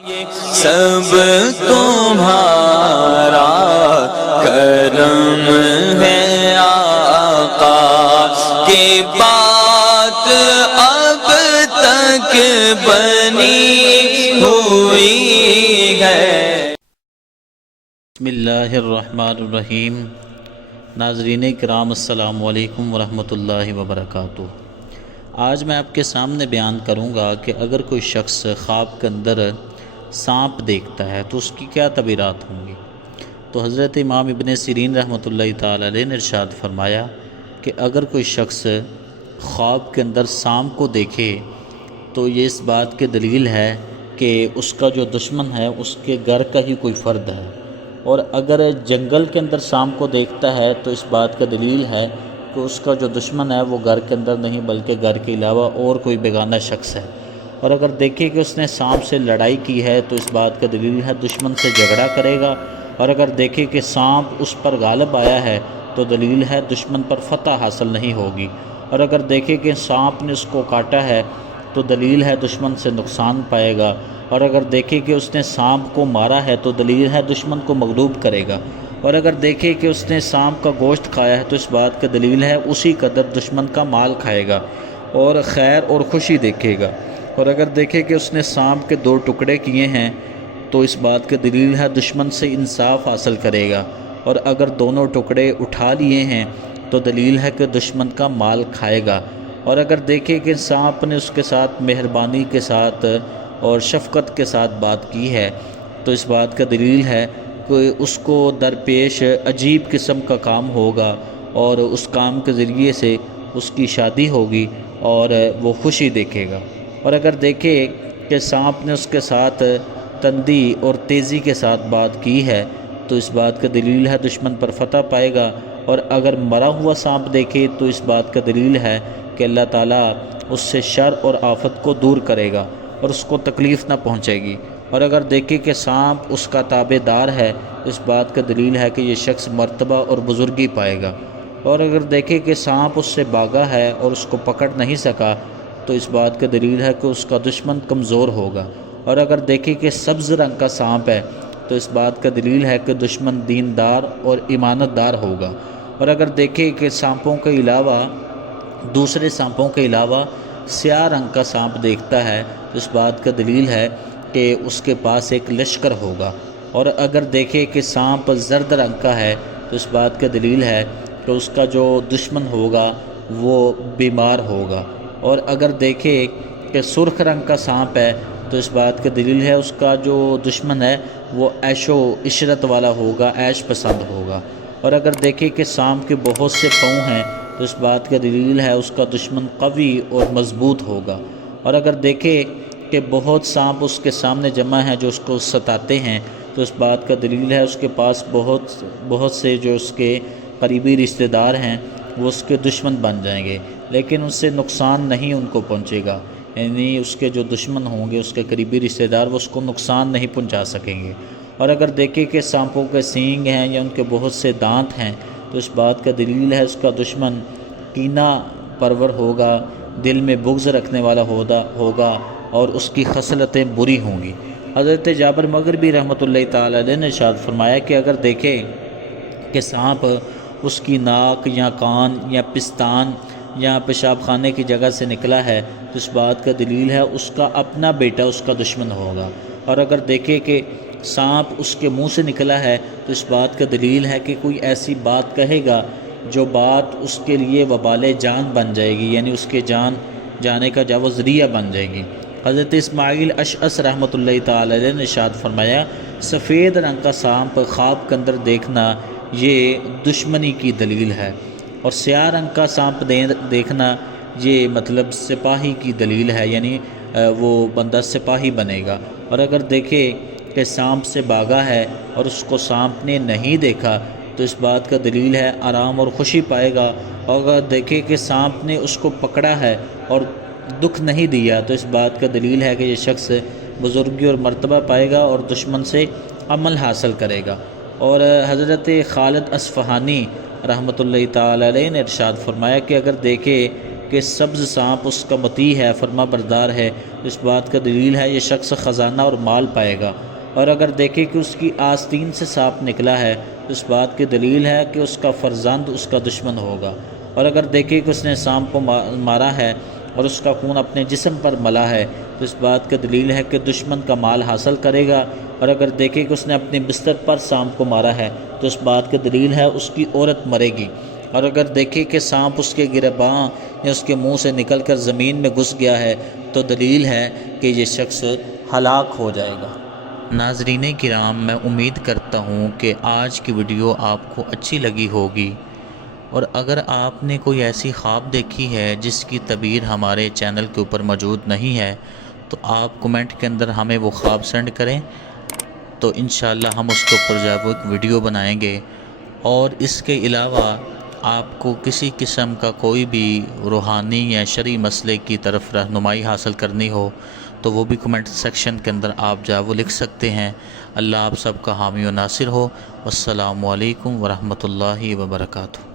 سب تمہارا کرم ہے آقا کی بات اب تک بنی ہوئی ہے۔ بسم اللہ الرحمن الرحیم۔ ناظرین کرام السلام علیکم ورحمۃ اللہ وبرکاتہ۔ آج میں آپ کے سامنے بیان کروں گا کہ اگر کوئی شخص خواب کے اندر سانپ دیکھتا ہے تو اس کی کیا تعبیرات ہوں گی۔ تو حضرت امام ابن سیرین رحمۃ اللہ تعالی علیہ نے ارشاد فرمایا کہ اگر کوئی شخص خواب کے اندر سانپ کو دیکھے تو یہ اس بات کی دلیل ہے کہ اس کا جو دشمن ہے اس کے گھر کا ہی کوئی فرد ہے، اور اگر جنگل کے اندر سانپ کو دیکھتا ہے تو اس بات کا دلیل ہے کہ اس کا جو دشمن ہے وہ گھر کے اندر نہیں بلکہ گھر کے علاوہ اور کوئی بیگانہ شخص ہے۔ اور اگر دیکھے کہ اس نے سانپ سے لڑائی کی ہے تو اس بات کا دلیل ہے دشمن سے جھگڑا کرے گا، اور اگر دیکھے کہ سانپ اس پر غالب آیا ہے تو دلیل ہے دشمن پر فتح حاصل نہیں ہوگی، اور اگر دیکھے کہ سانپ نے اس کو کاٹا ہے تو دلیل ہے دشمن سے نقصان پائے گا، اور اگر دیکھے کہ اس نے سانپ کو مارا ہے تو دلیل ہے دشمن کو مغلوب کرے گا، اور اگر دیکھے کہ اس نے سانپ کا گوشت کھایا ہے تو اس بات کا دلیل ہے اسی قدر دشمن کا مال کھائے گا اور خیر اور خوشی دیکھے گا، اور اگر دیکھے کہ اس نے سانپ کے 2 ٹکڑے کیے ہیں تو اس بات کا دلیل ہے دشمن سے انصاف حاصل کرے گا، اور اگر دونوں ٹکڑے اٹھا لیے ہیں تو دلیل ہے کہ دشمن کا مال کھائے گا، اور اگر دیکھے کہ سانپ نے اس کے ساتھ مہربانی کے ساتھ اور شفقت کے ساتھ بات کی ہے تو اس بات کا دلیل ہے کہ اس کو درپیش عجیب قسم کا کام ہوگا، اور اس کام کے ذریعے سے اس کی شادی ہوگی اور وہ خوشی دیکھے گا، اور اگر دیکھے کہ سانپ نے اس کے ساتھ تندی اور تیزی کے ساتھ بات کی ہے تو اس بات کا دلیل ہے دشمن پر فتح پائے گا، اور اگر مرا ہوا سانپ دیکھے تو اس بات کا دلیل ہے کہ اللہ تعالیٰ اس سے شر اور آفت کو دور کرے گا اور اس کو تکلیف نہ پہنچے گی، اور اگر دیکھے کہ سانپ اس کا تابع دار ہے اس بات کا دلیل ہے کہ یہ شخص مرتبہ اور بزرگی پائے گا، اور اگر دیکھے کہ سانپ اس سے بھاگا ہے اور اس کو پکڑ نہیں سکا تو اس بات کا دلیل ہے کہ اس کا دشمن کمزور ہوگا، اور اگر دیکھے کہ سبز رنگ کا سانپ ہے تو اس بات کا دلیل ہے کہ دشمن دیندار اور ایمانت دار ہوگا، اور اگر دیکھے کہ سانپوں کے علاوہ دوسرے سانپوں کے علاوہ سیاہ رنگ کا سانپ دیکھتا ہے تو اس بات کا دلیل ہے کہ اس کے پاس ایک لشکر ہوگا، اور اگر دیکھے کہ سانپ زرد رنگ کا ہے تو اس بات کا دلیل ہے کہ اس کا جو دشمن ہوگا وہ بیمار ہوگا، اور اگر دیکھے کہ سرخ رنگ کا سانپ ہے تو اس بات کا دلیل ہے اس کا جو دشمن ہے وہ عیش و عشرت والا ہوگا، عیش پسند ہوگا، اور اگر دیکھے کہ سانپ کے بہت سے پاؤں ہیں تو اس بات کا دلیل ہے اس کا دشمن قوی اور مضبوط ہوگا، اور اگر دیکھے کہ بہت سانپ اس کے سامنے جمع ہیں جو اس کو ستاتے ہیں تو اس بات کا دلیل ہے اس کے پاس بہت سے جو اس کے قریبی رشتہ دار ہیں وہ اس کے دشمن بن جائیں گے، لیکن اس سے نقصان نہیں ان کو پہنچے گا، یعنی اس کے جو دشمن ہوں گے اس کے قریبی رشتہ دار وہ اس کو نقصان نہیں پہنچا سکیں گے، اور اگر دیکھے کہ سانپوں کے سینگ ہیں یا ان کے بہت سے دانت ہیں تو اس بات کا دلیل ہے اس کا دشمن کینہ پرور ہوگا، دل میں بغض رکھنے والا ہوگا اور اس کی خصلتیں بری ہوں گی۔ حضرت جابر مغربی رحمۃ اللہ تعالی علیہ نے ارشاد فرمایا کہ اگر دیکھے کہ سانپ اس کی ناک یا کان یا پستان یا پیشاب خانے کی جگہ سے نکلا ہے تو اس بات کا دلیل ہے اس کا اپنا بیٹا اس کا دشمن ہوگا، اور اگر دیکھے کہ سانپ اس کے منہ سے نکلا ہے تو اس بات کا دلیل ہے کہ کوئی ایسی بات کہے گا جو بات اس کے لیے وبال جان بن جائے گی، یعنی اس کے جان جانے کا جو ذریعہ بن جائے گی۔ حضرت اسماعیل اشعث رحمۃ اللہ تعالی علیہ نے ارشاد فرمایا سفید رنگ کا سانپ خواب کے اندر دیکھنا یہ دشمنی کی دلیل ہے، اور سیاہ رنگ کا سانپ دیکھنا یہ مطلب سپاہی کی دلیل ہے، یعنی وہ بندہ سپاہی بنے گا، اور اگر دیکھے کہ سانپ سے بھاگا ہے اور اس کو سانپ نے نہیں دیکھا تو اس بات کا دلیل ہے آرام اور خوشی پائے گا، اور اگر دیکھے کہ سانپ نے اس کو پکڑا ہے اور دکھ نہیں دیا تو اس بات کا دلیل ہے کہ یہ شخص بزرگی اور مرتبہ پائے گا اور دشمن سے عمل حاصل کرے گا۔ اور حضرت خالد اصفہانی رحمۃ اللہ تعالی علیہ نے ارشاد فرمایا کہ اگر دیکھے کہ سبز سانپ اس کا مطیع ہے، فرما بردار ہے، اس بات کا دلیل ہے یہ شخص خزانہ اور مال پائے گا۔ اور اگر دیکھے کہ اس کی آستین سے سانپ نکلا ہے تو اس بات کی دلیل ہے کہ اس کا فرزند اس کا دشمن ہوگا۔ اور اگر دیکھے کہ اس نے سانپ کو مارا ہے اور اس کا خون اپنے جسم پر ملا ہے تو اس بات کا دلیل ہے کہ دشمن کا مال حاصل کرے گا۔ اور اگر دیکھے کہ اس نے اپنے بستر پر سانپ کو مارا ہے تو اس بات کی دلیل ہے اس کی عورت مرے گی۔ اور اگر دیکھے کہ سانپ اس کے گریباں یا اس کے منہ سے نکل کر زمین میں گھس گیا ہے تو دلیل ہے کہ یہ شخص ہلاک ہو جائے گا۔ ناظرین کرام، میں امید کرتا ہوں کہ آج کی ویڈیو آپ کو اچھی لگی ہوگی، اور اگر آپ نے کوئی ایسی خواب دیکھی ہے جس کی تعبیر ہمارے چینل کے اوپر موجود نہیں ہے تو آپ کمنٹ کے اندر ہمیں وہ خواب سینڈ کریں، تو انشاءاللہ ہم اس کے اوپر جو ہے وہ ایک ویڈیو بنائیں گے۔ اور اس کے علاوہ آپ کو کسی قسم کا کوئی بھی روحانی یا شرعی مسئلے کی طرف رہنمائی حاصل کرنی ہو تو وہ بھی کمنٹ سیکشن کے اندر آپ جو ہے وہ لکھ سکتے ہیں۔ اللہ آپ سب کا حامی و ناصر ہو۔ والسلام علیکم ورحمۃ اللہ وبرکاتہ۔